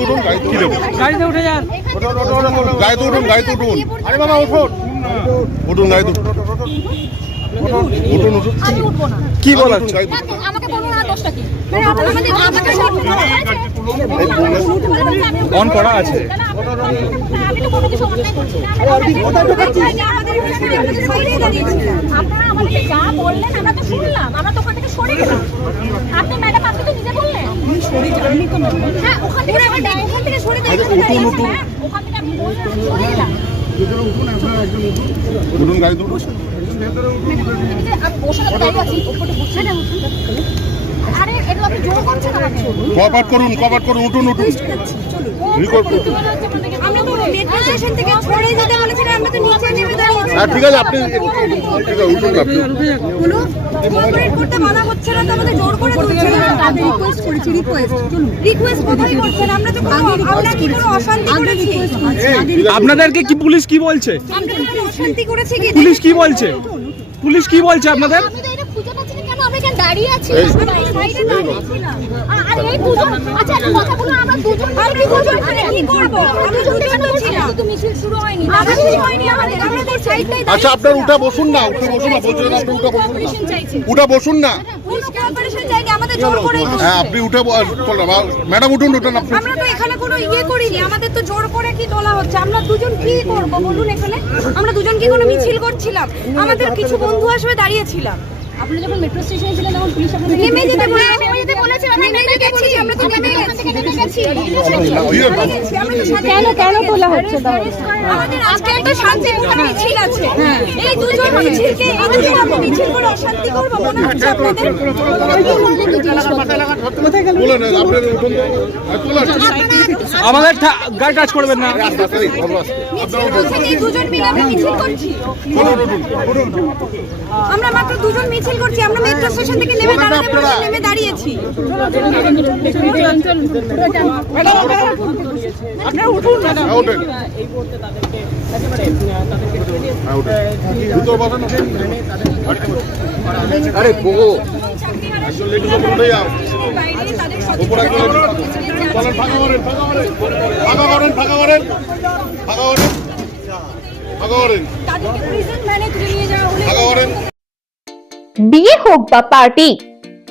উঠুন গাড়িতে কি দেবো গাড়িতে উঠে যান। গাড়িতে উঠুন গাড়িতে উঠুন। আরে বাবা উঠুন উঠুন গাড়িতে উঠুন। কি বলার গাড়িতে না, আমাকে বলুন আর দোষটা কি? মানে অন করা আছে। আপনারা আমাদেরকে যা বললেন আমরা তো শুনলাম। আমরা তো ওখান থেকে সরে গেলাম। আপনি ম্যাডাম আপনি তো নিজে বললেন। সরে যাননি তো হ্যাঁ ওখান থেকে ওখান থেকে সরে যাই ওখান থেকে আপনি বললেন সরে গেলাম। উঠুন গাড়িতে উঠুন। আমি বসে না দাঁড়িয়ে আছি ওপরে বসে না আরে এগুলো আপনি জোর করছেন আমাকে? কপাট করুন কপাট করুন উঠুন উঠুন। রিকর্ড করুন। আমরা তো থেকে ছড়ে যেতে বলেছিলাম আমরা তো নিচে হ্যাঁ ঠিক আছে আপনি ঠিক আছে উঠুন আপনি। হলো করতে মানা হচ্ছে না আমাদের জোর করে তুলছে আমি রিকোয়েস্ট করেছি রিকোয়েস্ট রিকোয়েস্ট কোথায় করছেন আমরা তো কোনো আমরা কি কোনো অশান্তি করেছি আপনাদেরকে কি? পুলিশ কি বলছে? আমরা অশান্তি করেছি কি পুলিশ কি বলছে পুলিশ কি বলছে আপনাদের আমরা এখানে দাঁড়িয়ে আছি সাইডে দাঁড়িয়ে আর আর এই দুজন আচ্ছা একটা কথা বলুন আমরা দুজন আর কি দুজন এখানে? কি করব? আমরা দুজন তো ছিলাম তো মিছিল শুরু হয়নি। আমাদের শুরু হয়নি আমাদের। আমরা তো সাইডটাই আচ্ছা আপনার উঠে বসুন না উঠে বসুন না বলছিলেন আপনি উঠে বসুন না। উঠে বসুন না। পুলিশ কোঅপারেশন চাইনি আমাদের জোর হ্যাঁ আপনি উঠে ম্যাডাম উঠুন উঠুন আপনি। আমরা তো এখানে কোনো ইয়ে করিনি আমাদের তো জোর করে কি তোলা হচ্ছে? আমরা দুজন কি করব বলুন এখানে? আমরা দুজন কি কোনো মিছিল করছিলাম? আমাদের কিছু বন্ধু আসবে দাঁড়িয়েছিলাম। আপনি যখন মেট্রো স্টেশনে ছিলেন তখন পুলিশ আপনাদের কেন কেন তোলা হচ্ছে আমাদের আজকে একটা শান্তিপূর্ণ মিছিল আছে এই দুজন মিছিলকে এই দুজন আমরা মিছিল করে অশান্তি করব মনে হচ্ছে আপনাদের আমাদের গাড়ি টাচ করবেন না আমরা মিছিল করছি আমরা মাত্র দুজন মিছিল করছি আমরা মেট্রো স্টেশন থেকে দাঁড়াতে নেমে দাঁড়িয়েছি আরে হলে ফাঁকা করেন বিয়ে হোক বা পার্টি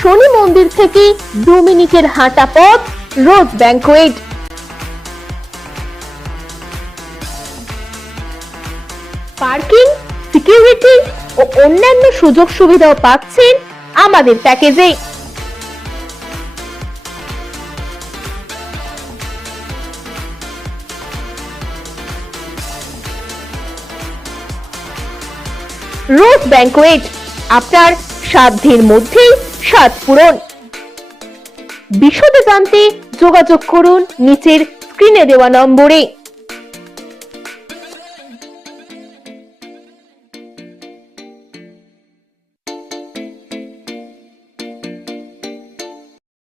শনি মন্দির থেকে দু মিনিটের হাঁটা পথ রোজ ব্যাংকোয়েট। পার্কিং, সিকিউরিটি ও অন্যান্য সুযোগ সুবিধাও পাচ্ছেন আমাদের প্যাকেজে। রোজ ব্যাংকোয়েট, আপনার সাধ্যের মধ্যেই স্বাদ পূরণ। বিশদে জানতে যোগাযোগ করুন নিচের স্ক্রিনে দেওয়া নম্বরে।